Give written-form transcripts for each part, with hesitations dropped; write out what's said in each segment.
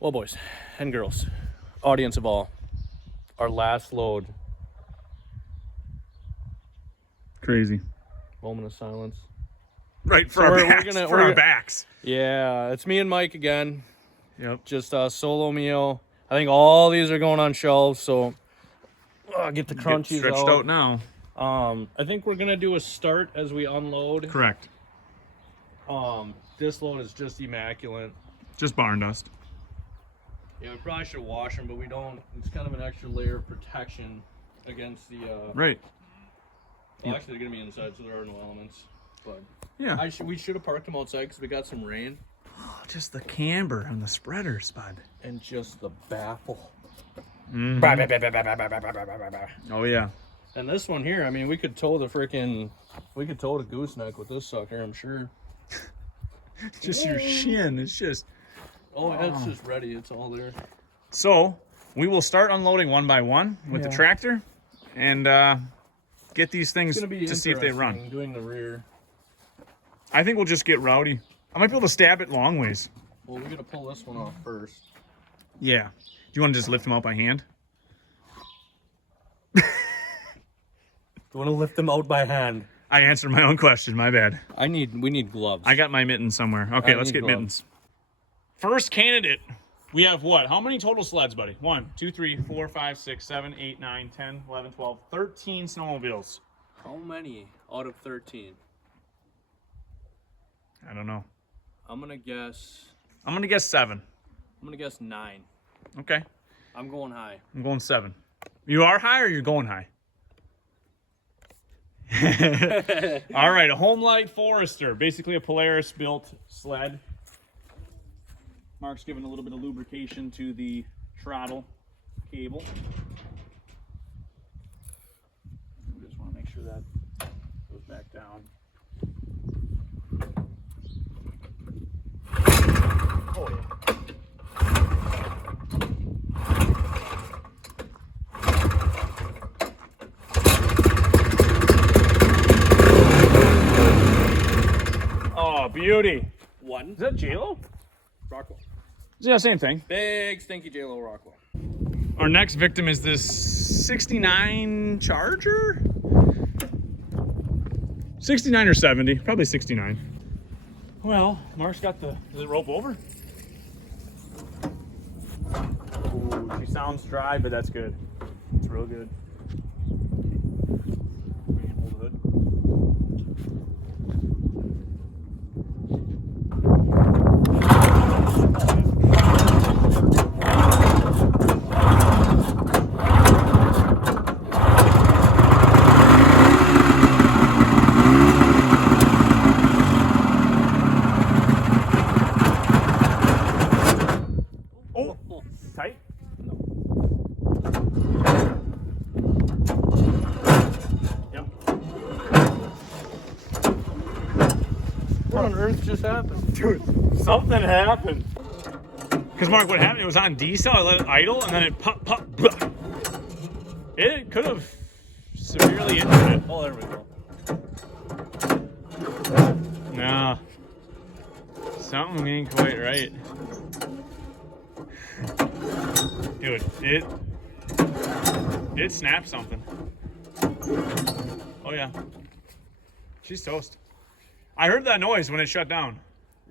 Well, boys and girls, audience of all, our last load. Crazy. Moment of silence. Right, for our backs. Yeah, it's me and Mike again. Yep. Just a solo meal. I think all these are going on shelves, so get the crunchies stretched out now. I think we're gonna do a start as we unload. Correct. This load is just immaculate. Just barn dust. Yeah, we probably should wash them, but we don't. It's kind of an extra layer of protection against the. Right. Well, actually, they're gonna be inside, so there are no elements. But yeah, we should have parked them outside because we got some rain. Oh, just the camber on the spreader, Spud. And just the baffle. Mm-hmm. Oh yeah. And this one here, I mean, we could tow the gooseneck with this sucker, I'm sure. Just your shin. It's just. Oh, it's just ready. It's all there. So we will start unloading one by one with the tractor, and get these things to see if they run. Doing the rear. I think we'll just get rowdy. I might be able to stab it long ways. Well, we're gonna pull this one off first. Yeah. Do you want to just lift them out by hand? You want to lift them out by hand? I answered my own question. My bad. We need gloves. I got my mittens somewhere. Okay, let's get mittens. First candidate. We have what? How many total sleds, buddy? 1, 2, 3, 4, 5, 6, 7, 8, 9, 10, 11, 12, 13 snowmobiles. How many out of 13? I don't know. I'm gonna guess 7. I'm gonna guess 9. Okay. I'm going high. I'm going 7. You are high or you're going high? All right, a Homelite Forester, basically a Polaris built sled. Mark's giving a little bit of lubrication to the throttle cable. We just want to make sure that goes back down. Oh yeah. Oh, beauty. One. Is that J-Lo? Rockwell. Yeah, same thing. Big stinky J-Lo Rockwell. Our next victim is this 69 Charger? 69 or 70, probably 69. Well, Mark's got the rope over. Ooh, she sounds dry, but that's good. It's real good. We can hold the hood. Tight? No. Yep. What on earth just happened? Dude, something happened. Because Mark, what happened? It was on diesel. I let it idle, and then it pop. Blah. It could have severely injured it. Oh, there we go. No. Something ain't quite right. Dude, it snapped something. Oh yeah. She's toast. I heard that noise when it shut down.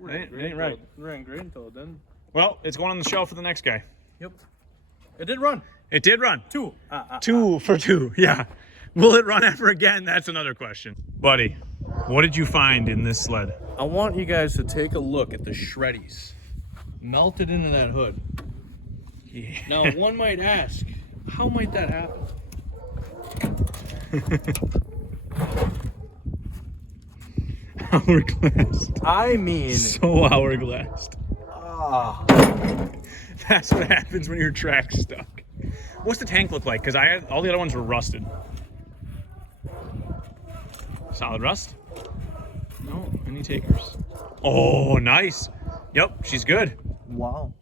It ain't right. Ran green until it didn't. Well, it's going on the shelf for the next guy. Yep. It did run. It did run. 2. 2 for 2, yeah. Will it run ever again? That's another question. Buddy, what did you find in this sled? I want you guys to take a look at the shreddies melted into that hood. Yeah. Now, one might ask, how might that happen? Hourglassed. I mean... So hourglassed. Ah. That's what happens when your track's stuck. What's the tank look like? Because all the other ones were rusted. Solid rust? No, any takers? Oh, nice. Yep, she's good. Wow.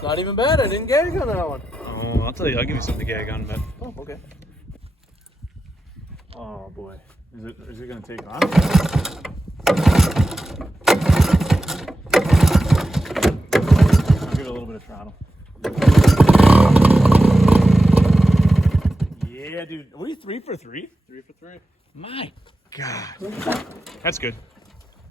Not even bad. I didn't gag on that one. Oh, I'll tell you. I'll give you something to gag on, but. Oh, okay. Oh boy, is it gonna take on? throttle. Yeah, dude. Are we 3 for 3? 3 for 3. My God. That's good.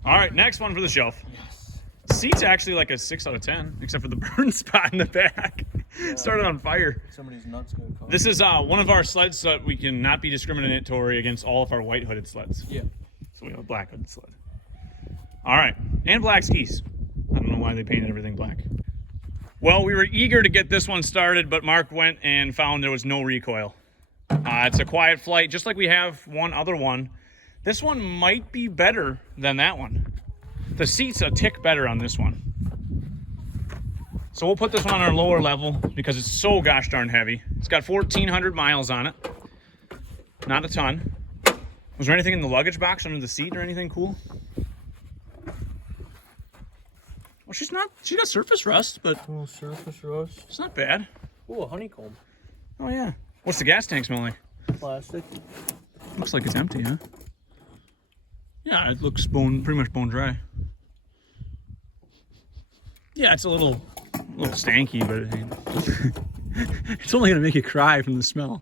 All right, next one for the shelf. Yes. Seat's actually like a 6 out of 10, except for the burn spot in the back. Yeah. Started on fire. Somebody's nuts gonna come. This is one of our sleds so that we can not be discriminatory against all of our white hooded sleds. Yeah. So we have a black hooded sled. All right, and black skis. I don't know why they painted everything black. Well, we were eager to get this one started, but Mark went and found there was no recoil. It's a quiet flight, just like we have one other one. This one might be better than that one. The seat's a tick better on this one. So we'll put this one on our lower level because it's so gosh darn heavy. It's got 1,400 miles on it. Not a ton. Was there anything in the luggage box under the seat or anything cool? Well, she's got surface rust, but Oh, surface rust. it's not bad. Oh, a honeycomb. Oh yeah. What's the gas tank smell like? Plastic. Looks like it's empty, huh? Yeah, it looks pretty much bone dry. Yeah, it's a little stanky, but it's only gonna make you cry from the smell.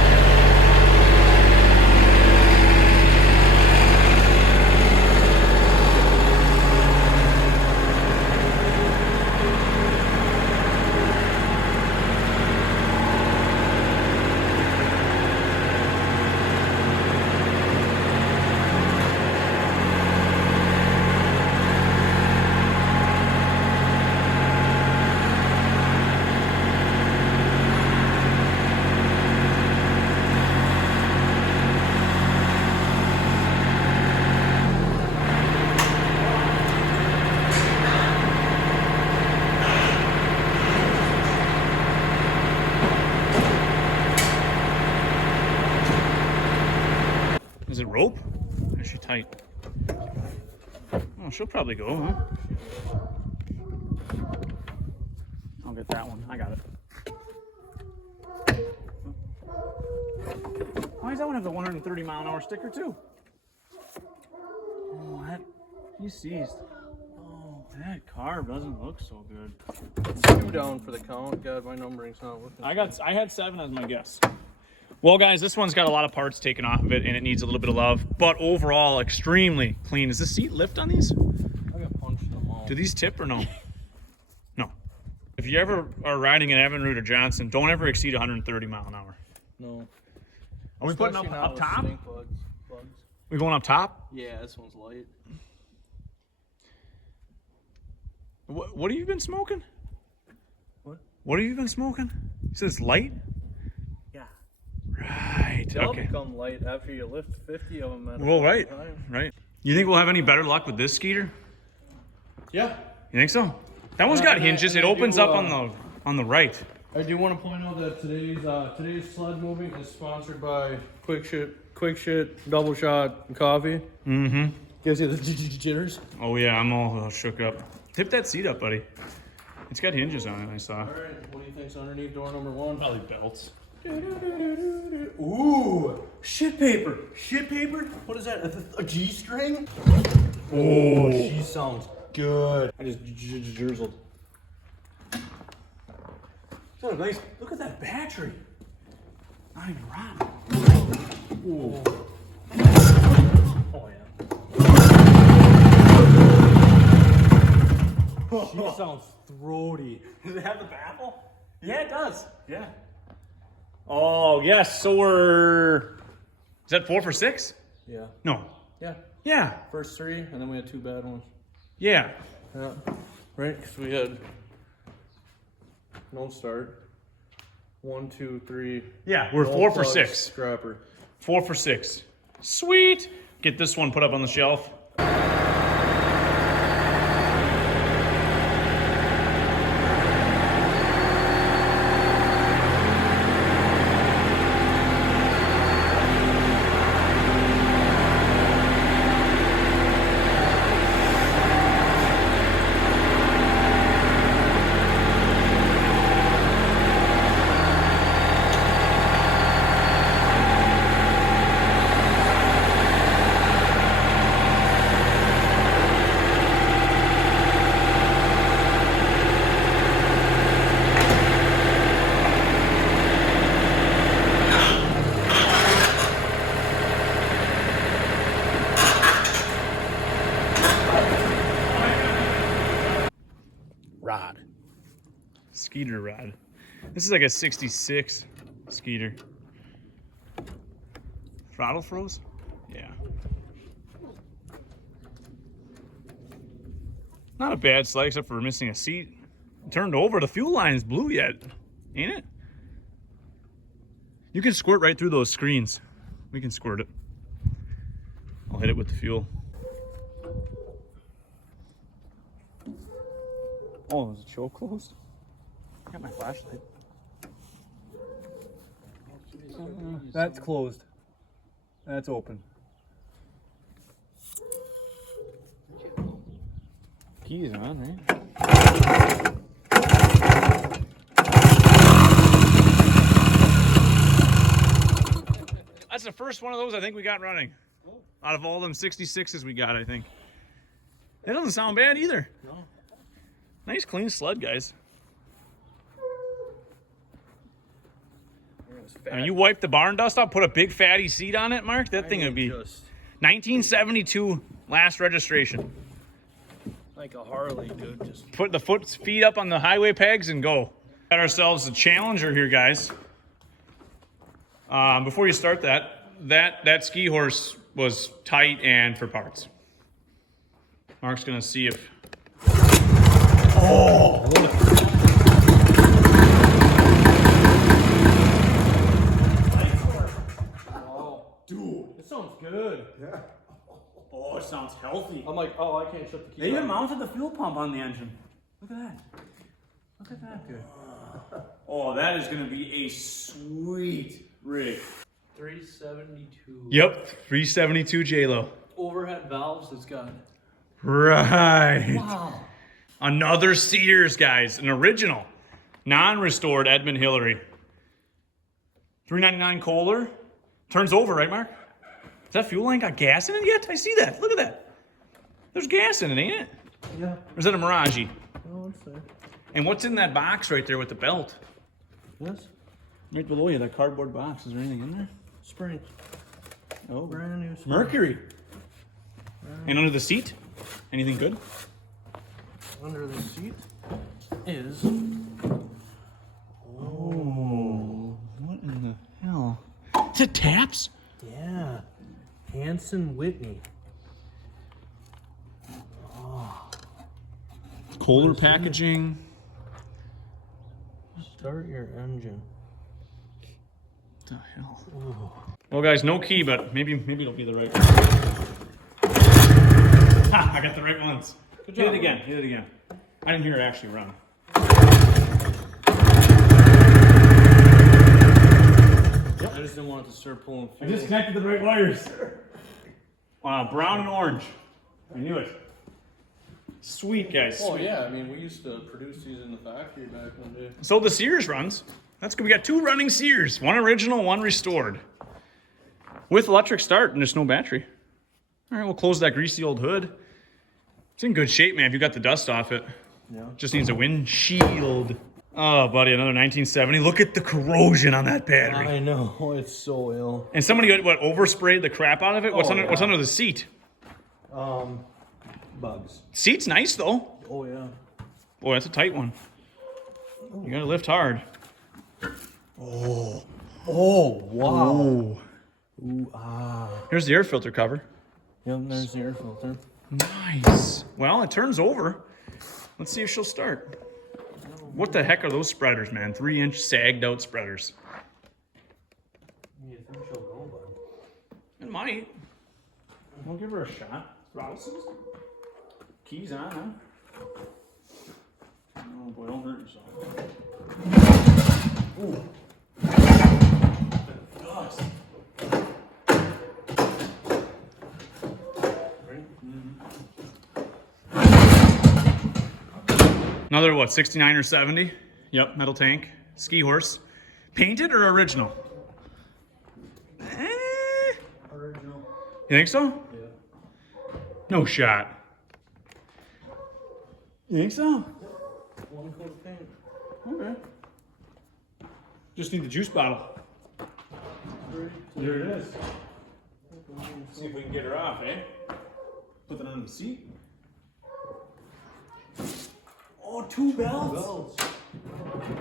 Is it rope? Or is she tight? Oh, she'll probably go, huh? I'll get that one. I got it. Why does that one have the 130 mile an hour sticker too? Oh, he seized. Oh, that carb doesn't look so good. It's 2 down for the count. God, my numbering's not working. I had 7 as my guess. Well, guys, this one's got a lot of parts taken off of it, and it needs a little bit of love. But overall, extremely clean. Does the seat lift on these? I got punched them all. Do these tip or no? No. If you ever are riding an Evinrude or Johnson, don't ever exceed 130 mile an hour. No. Are we putting Especially now up with top? stink bugs. We going up top? Yeah, this one's light. What have you been smoking? What? What have you been smoking? You said it's light? Yeah. Right. They'll Okay. become light after you lift 50 of them at a Well, right. time. Right. You think we'll have any better luck with this Skeeter? Yeah. You think so? That one's got hinges. It opens up on the right. I do want to point out that today's sled moving is sponsored by Quick Shit Double Shot Coffee. Mm-hmm. Gives you the jitters. Oh yeah, I'm all shook up. Tip that seat up, buddy. It's got hinges on it, I saw. All right, what do you think's underneath door number 1? Probably belts. Ooh, shit paper. Shit paper? What is that? A G-string? Oh. She sounds good. I just jersled. So nice. Look at that battery. Not even rotten. Ooh. Oh yeah. She sounds throaty. Does it have the baffle? Yeah, it does. Yeah. Oh, yes. So is that 4 for 6? Yeah. No. Yeah. Yeah. First 3, and then we had 2 bad ones. Yeah. Yeah. Right? Because we had no start. 1, 2, 3. Yeah, we're 4 for 6. Scrapper. 4 for 6. Sweet. Get this one put up on the shelf. rod. Skeeter rod. This is like a 66 Skeeter. Throttle froze? Yeah. Not a bad slide except for missing a seat. Turned over. The fuel line is blue yet, ain't it? You can squirt right through those screens. We can squirt it. I'll hit it with the fuel. Oh, is the choke closed? I got my flashlight. That's closed. That's open. Keys on, right? That's the first one of those I think we got running. Out of all them 66s we got, I think. That doesn't sound bad either. No. Nice clean sled, guys. I mean, you wipe the barn dust off, put a big fatty seat on it, Mark, that thing would be 1972 last registration. Like a Harley, dude. Just Put the feet up on the highway pegs and go. Got ourselves a Challenger here, guys. Before you start that ski horse was tight and for parts. Mark's gonna see if. Oh! dude, it sounds good. Yeah. Oh, it sounds healthy. I'm like, oh, I can't shut the key. They even mounted the fuel pump on the engine. Look at that. Look at that, dude. Oh, that is gonna be a sweet rig. 372. Yep, 372 J-Lo. Overhead valves, it's got. Right. Wow. Another Sears, guys. An original, non-restored Edmund Hillary. $399 Kohler. Turns over, right, Mark? Is that fuel line got gas in it yet? I see that. Look at that. There's gas in it, ain't it? Yeah. Or is that a Mirage? Oh, it's there. And what's in that box right there with the belt? Yes. Right below you, that cardboard box. Is there anything in there? Spring. Oh, Brand new spring. Mercury. And under the seat? Anything good? Under the seat is. Oh, what in the hell? Is it taps? Yeah. Hanson Whitney. Kohler packaging. Start your engine. What the hell? Ooh. Well, guys, no key, but maybe it'll be the right one. Ha! I got the right ones. Good Hit job. it again. Hit it again. I didn't hear it actually run. Yep. I just didn't want it to start pulling I fuel. just connected the right wires. Wow, brown and orange. I knew it. Sweet, guys. Oh yeah, I mean we used to produce these in the factory back in the day. So the Sears runs. That's good. We got two running Sears. One original, one restored. With electric start and there's no battery. All right, we'll close that greasy old hood. It's in good shape, man, if you got the dust off it. Yeah. Just needs a windshield. Oh, buddy, another 1970. Look at the corrosion on that battery. I know, it's so ill. And somebody, oversprayed the crap out of it? What's Oh, what's yeah. under the seat? Bugs. Seat's nice, though. Oh yeah. Boy, that's a tight one. You gotta lift hard. Oh wow. Ooh. Ooh ah. Here's the air filter cover. Yep, there's the air filter. Nice. Well, it turns over. Let's see if she'll start. What the heck are those spreaders, man? 3-inch sagged out spreaders. You think she'll go, bud? It might. We'll give her a shot. Throttle system. Keys on, huh? Oh boy, don't hurt yourself. Ooh. Dust. Another what, 69 or 70? Yep, metal tank. Ski horse. Painted or original? Original. You think so? Yeah. No shot. You think so? One coat of paint. Okay. Just need the juice bottle. There it is. See if we can get her off, eh? Put that on the seat. Oh, 2 belts. Belts.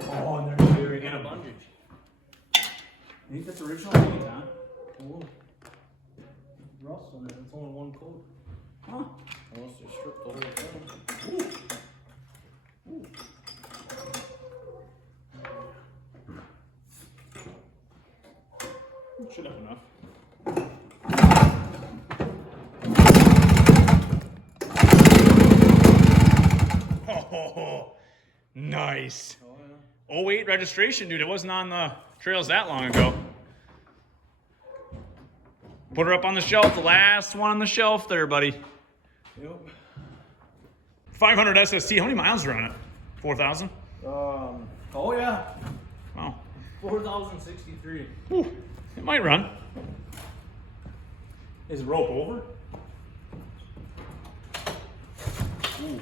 Oh, and they're very and a bungee. I think that's original paint, huh? Oh. Rust on it. It's only one coat. Huh. Unless they strip the whole thing. Ooh. Ooh. Should have enough. Oh, nice. Oh, yeah. 08 registration, dude. It wasn't on the trails that long ago. Put her up on the shelf. The last one on the shelf there, buddy. Yep. 500 SST. How many miles are on it? 4,000? Oh yeah. Wow. 4,063. Whew. It might run. Is the rope over? Ooh.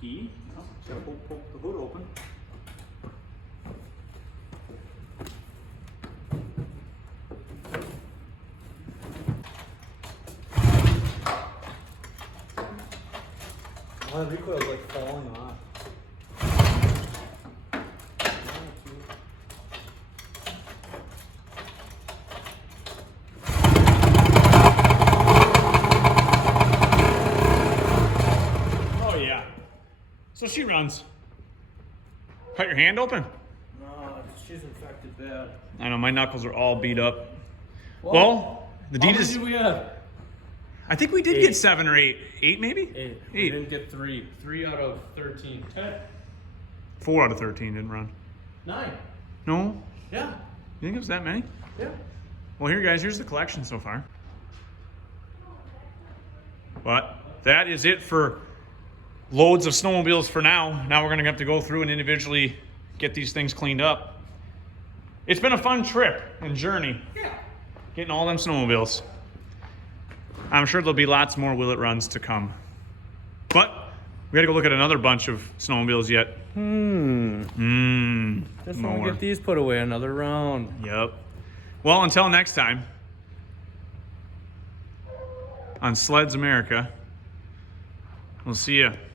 Key. Oh, just gotta poke the hood open. Oh, the recoil's like falling off. Oh yeah. So she runs. Cut your hand open? No, she's infected bad. I know, my knuckles are all beat up. Well, the how many Adidas. did we have? I think we did get 7 or 8. 8 maybe? 8. We didn't get 3. 3 out of 13. 10. 4 out of 13 didn't run. 9. No? Yeah. You think it was that many? Yeah. Well, here, guys, here's the collection so far. But that is it for loads of snowmobiles for now. Now we're going to have to go through and individually get these things cleaned up. It's been a fun trip and journey. Yeah. Getting all them snowmobiles. I'm sure there'll be lots more Will It runs to come. But we gotta go look at another bunch of snowmobiles yet. Just want to More. get these put away another round. Yep. Well, until next time, on Sleds America, we'll see ya.